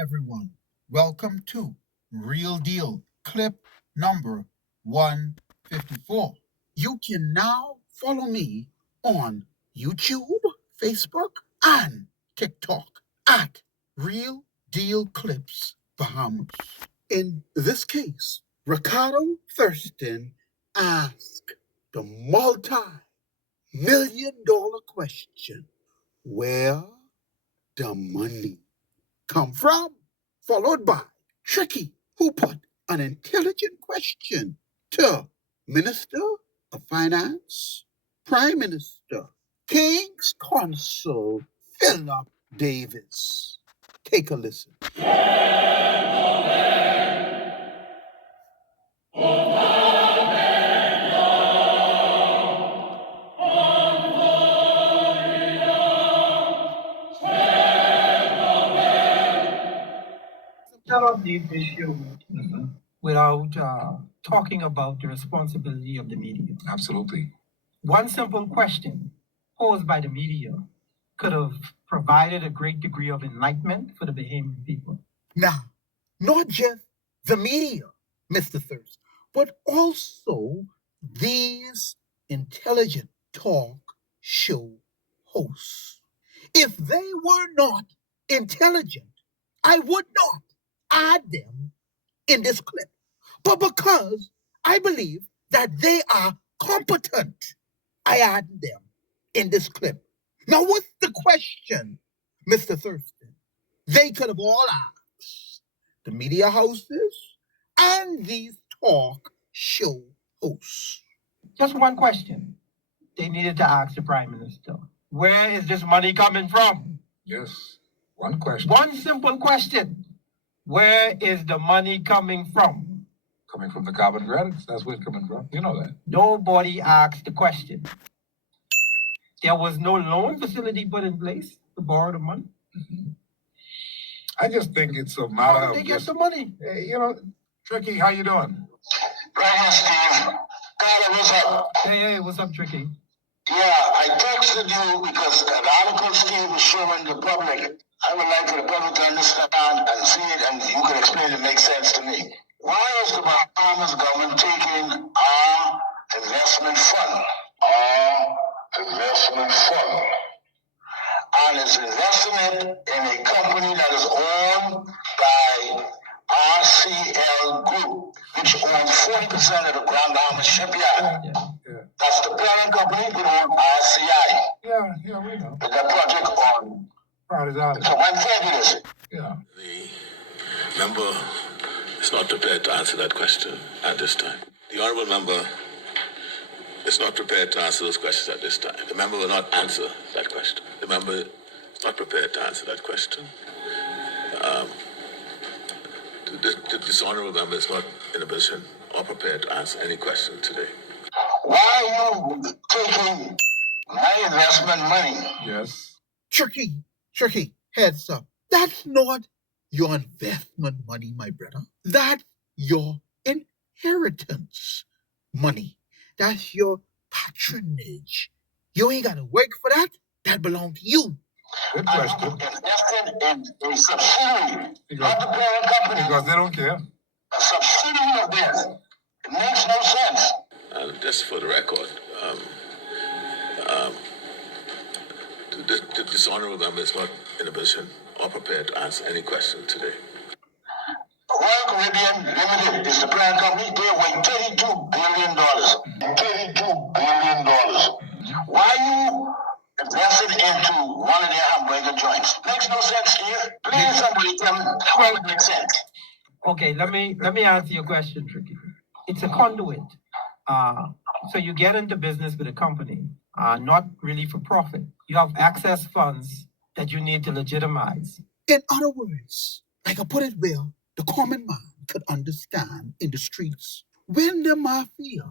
everyone. Welcome to Real Deal clip number 154. You can now follow me on YouTube, Facebook, and TikTok at Real Deal Clips Bahamas. In this case, Ricardo Thurston asked the multi-million-dollar question, where the money come from? Followed by Tricky, who put an intelligent question to Minister of Finance, Prime Minister, King's Consul Philip Davis. Take a listen. Cannot leave this issue without talking about the responsibility of the media. Absolutely. One simple question posed by the media could have provided a great degree of enlightenment for the Bahamian people. Now, not just the media, Mr. Thirst, but also these intelligent talk show hosts. If they were not intelligent, I would not add them in this clip. But because I believe that they are competent, I add them in this clip. Now, what's the question, Mr. Thurston? They could have all asked the media houses and these talk show hosts. Just one question they needed to ask the Prime Minister. Where is this money coming from? Yes. One question. One simple question. Where is the money coming from? Coming from the carbon credits. That's where it's coming from. You know that. Nobody asked the question. There was no loan facility put in place to borrow the money. I just think it's a How matter did of they get just, the money? Tricky, how you doing? Right here, Steve. Carla, what's up? Hey, what's up, Tricky? Yeah, I texted you because the article Steve was showing the public. I would like for the public to understand and see it, and you can explain it makes sense to me. Why is the Bahamas government taking our investment fund? Our investment fund. And is investing it in a company that is owned by R.C.I. Group, which owns 40% of the Grand Bahama Shipyard. Yeah. That's the parent company that owns R.C.I. Yeah, we know. With that project on. Proud as out. So when Fred is it? Yeah. The member is not prepared to answer that question at this time. The honourable member is not prepared to answer those questions at this time. The member will not answer that question. The member is not prepared to answer that question. This honourable member is not in a position or prepared to answer any question today. Why are you taking my investment money? Yes. Tricky, heads up. That's not your investment money, my brother. That's your inheritance money. That's your patronage. You ain't got to work for that. That belongs to you. Good question. Invested in a subsidiary, not the parent company. Because they don't care. A subsidiary of theirs. It makes no sense. Just for the record, this honourable member is not in a position or prepared to answer any question today. Royal Caribbean Limited is the parent company. They weigh $32 billion. $32 billion. Why you invested into one of their hamburger joints? Makes no sense to you. Please, somebody tell me how it makes sense. Okay, let me answer your question, Tricky. It's a conduit. So you get into business with a company, not really for profit. You have access funds that you need to legitimize. In other words, I can put it where the common man could understand in the streets. When the mafia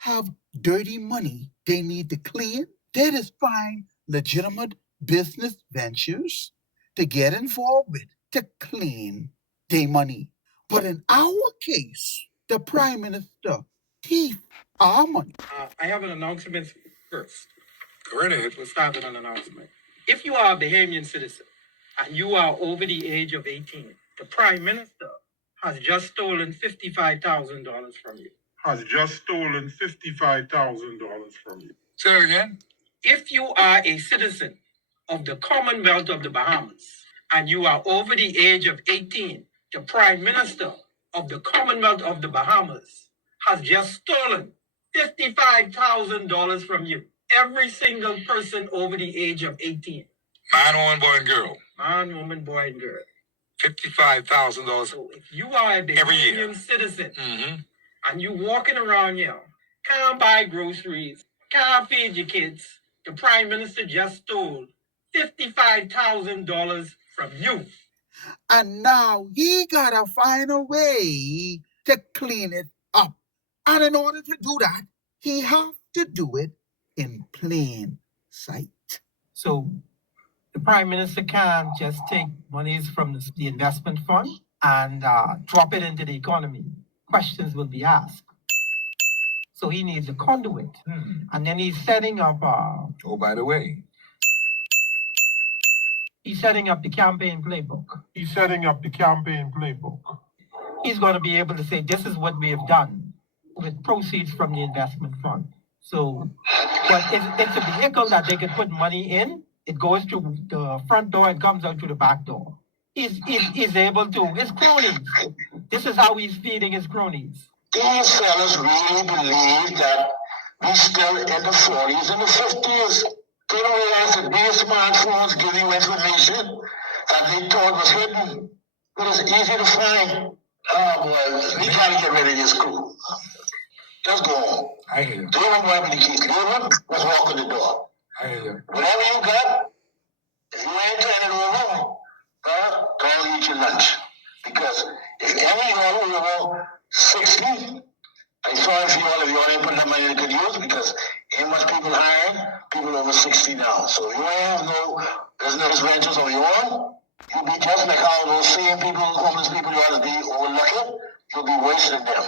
have dirty money they need to clean, they just find legitimate business ventures to get involved with to clean their money. But in our case, the Prime Minister thief our money. I have an announcement first. Go right ahead. We'll start with an announcement. If you are a Bahamian citizen and you are over the age of 18, The Prime Minister has just stolen $55,000 from you. Has just stolen $55,000 from you. Say it again. If you are a citizen of the Commonwealth of the Bahamas and you are over the age of 18, the Prime Minister of the Commonwealth of the Bahamas has just stolen $55,000 from you. Every single person over the age of 18. Man, woman, boy, and girl. Man, woman, boy, and girl. $55,000 So if you are a every year. Bahamian citizen Mm-hmm. and you walking around here, can't buy groceries, can't feed your kids, the Prime Minister just stole $55,000 from you. And now he gotta find a way to clean it up. And in order to do that, he have to do it in plain sight. So the Prime Minister can't just take monies from the investment fund and drop it into the economy. Questions will be asked. So he needs a conduit. And then he's setting up Oh, by the way, he's setting up the campaign playbook. He's setting up the campaign playbook. He's going to be able to say, this is what we have done with proceeds from the investment fund. So but it's a vehicle that they could put money in. It goes through the front door and comes out through the back door. He's able to, his cronies. This is how he's feeding his cronies. These fellas really believe that we still in the 40s and the 50s. They don't realize that these smartphones give you information that they thought was hidden, but it's easy to find. Oh boy, we gotta get rid of this crew. Just go on. I hear you. They don't have any keys. Leave them, let's walk in the door. I hear you. Whatever you got, if you ain't turning it over, don't eat your lunch. Because if any of you are over 60, I sorry for y'all if you ain't putting that money to good use because ain't much people hiring people over 60 now. So if you ain't have no business ventures of your own, you'll be just like how those same people, homeless people you ought to be overlooking, you'll be wasting them.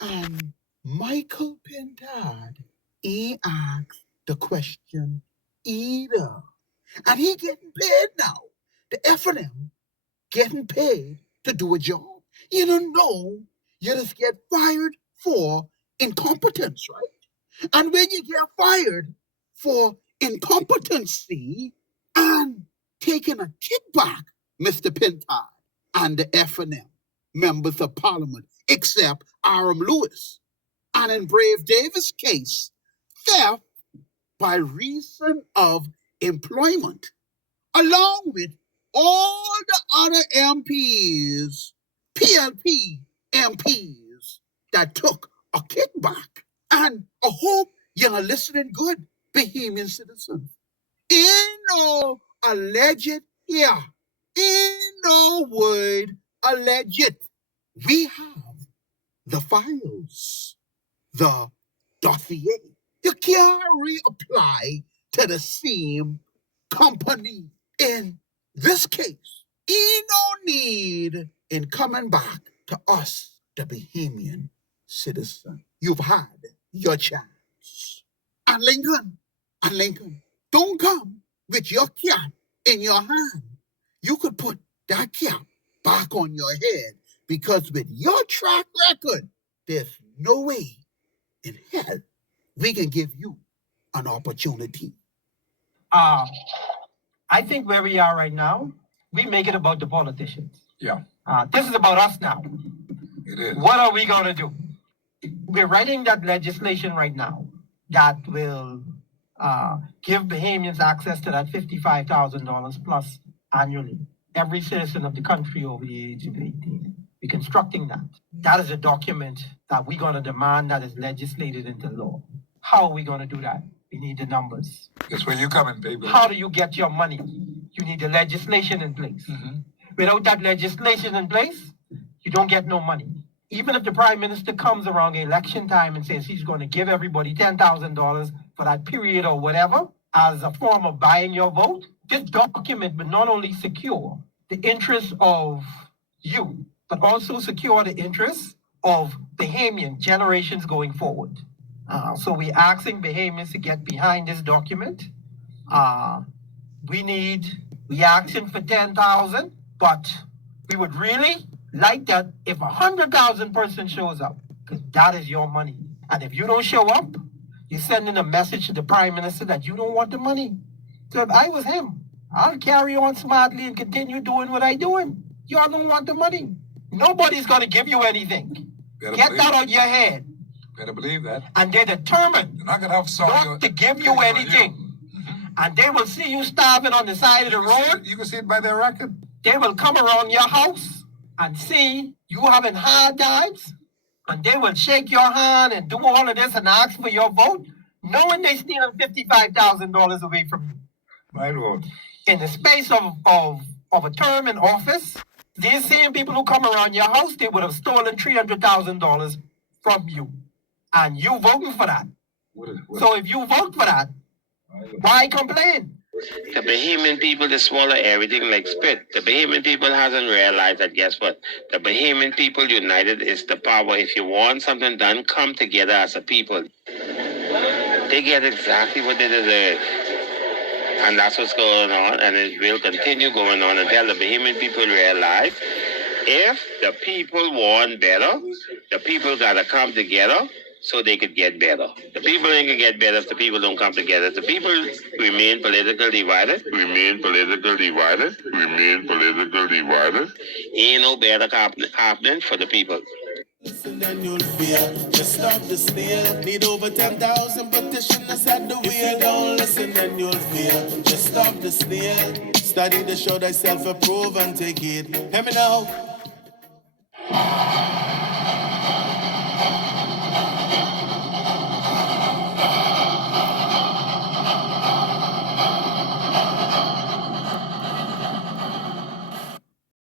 And Michael Pintard, he asked the question either. And he getting paid now. The F&M getting paid to do a job. You don't know, you just get fired for incompetence, right? And when you get fired for incompetency and taking a kickback, Mr. Pintard and the F&M members of Parliament, except Aram Lewis, and in Brave Davis' case, theft by reason of employment, along with all the other MPs, PLP MPs that took a kickback. And I hope you're listening good, Bahamian citizens. In no alleged here, in no word alleged, we have the files, the dossier. You can't reapply to the same company. In this case, no need in coming back to us, the Bahamian citizen. You've had your chance. And Lincoln, don't come with your cap in your hand. You could put that cap back on your head because with your track record, there's no way in hell we can give you an opportunity. I think where we are right now, we make it about the politicians. Yeah, This is about us now. it is. What are we going to do? We're writing that legislation right now that will give Bahamians access to that $55,000 plus annually. Every citizen of the country over the age of 18. We're constructing that. That is a document that we're going to demand that is legislated into law. How are we going to do that? We need the numbers. That's where you come in, baby. How do you get your money? You need the legislation in place. Mm-hmm. Without that legislation in place, you don't get no money. Even if the Prime Minister comes around election time and says he's going to give everybody $10,000 for that period or whatever as a form of buying your vote, this document will not only secure the interests of you, but also secure the interests of Bahamian generations going forward. So we're asking Bahamians to get behind this document. We asking for 10,000, but We would really like that if 100,000 person shows up, because that is your money. And if you don't show up, you're sending a message to the prime minister that you don't want the money. So if I was him, I'll carry on smartly and continue doing what I'm doing. Y'all don't want the money. Nobody's going to give you anything. Better Get believe that it. out of your head. Better believe that. And they're determined You're not gonna have some not to give you anything. And they will see you starving on the side of the road. You can see it by their record. They will come around your house and see you having hard times. And they will shake your hand and do all of this and ask for your vote, knowing they stealing $55,000 away from you. My vote. In the space of a term in office, these same people who come around your house, they would have stolen $300,000 from you. And you voting for that. So if you vote for that, why complain? The Bahamian people, they swallow everything like spit. The Bahamian people hasn't realized that, guess what? The Bahamian people united is the power. If you want something done, come together as a people. They get exactly what they deserve. And that's what's going on, and it will continue going on until the Bahamian people realize if the people want better, the people gotta come together so they could get better. The people ain't gonna get better if the people don't come together. If the people remain politically divided, ain't no better happening for the people. Listen and you'll fear. Just stop the sneer. Need over 10,000 petitioners at the wheel. If you don't listen and you'll fear. Just stop the sneer. Study to show thyself approve and take it. Hear me now.